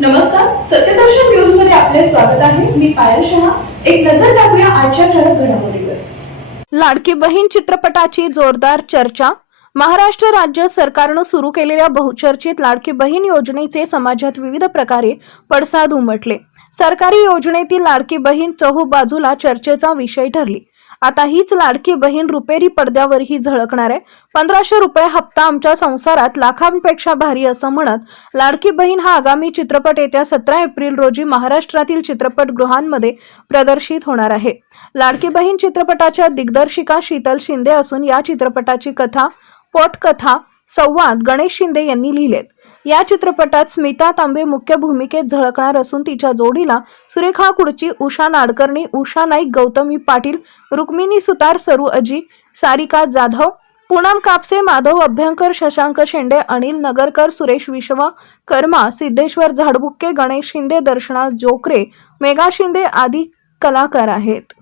नमस्कार, सत्यदर्शन न्यूज मध्ये आपले स्वागत आहे. मी पायल शहा. एक नजर टाकूया आजच्या ठळक घडामोडीवर. लाडकी बहीण चित्रपटाची जोरदार चर्चा. महाराष्ट्र राज्य सरकारनं सुरू केलेल्या बहुचर्चित लाडकी बहीण योजनेचे समाजात विविध प्रकारे पडसाद उमटले. सरकारी योजनेतील लाडकी बहीण चहूबाजूला चर्चेचा विषय ठरली. आता हीच लाडकी बहीण रुपेरी पडद्यावरही झळकणार आहे. 1500 रुपये हप्ता आमच्या संसारात लाखांपेक्षा भारी असं म्हणत लाडकी बहीण हा आगामी चित्रपट येत्या 17 एप्रिल रोजी महाराष्ट्रातील चित्रपटगृहांमध्ये प्रदर्शित होणार आहे. लाडकी बहीण चित्रपटाच्या दिग्दर्शिका शीतल शिंदे असून या चित्रपटाची कथा, पटकथा, संवाद गणेश शिंदे यांनी लिहिलेत. या चित्रपटात स्मिता तांबे मुख्य भूमिकेत झळकणार असून तिच्या जोडीला सुरेखा कुडची, उषा नाडकर्णी, उषा नाईक, गौतमी पाटील, रुक्मिणी सुतार, सरू अजी, सारिका जाधव, पूनम कापसे, माधव अभ्यंकर, शशांक शेंडे, अनिल नगरकर, सुरेश विश्वकर्मा, सिद्धेश्वर झाडबुक्के, गणेश शिंदे, दर्शना जोकरे, मेघा शिंदे आदी कलाकार आहेत.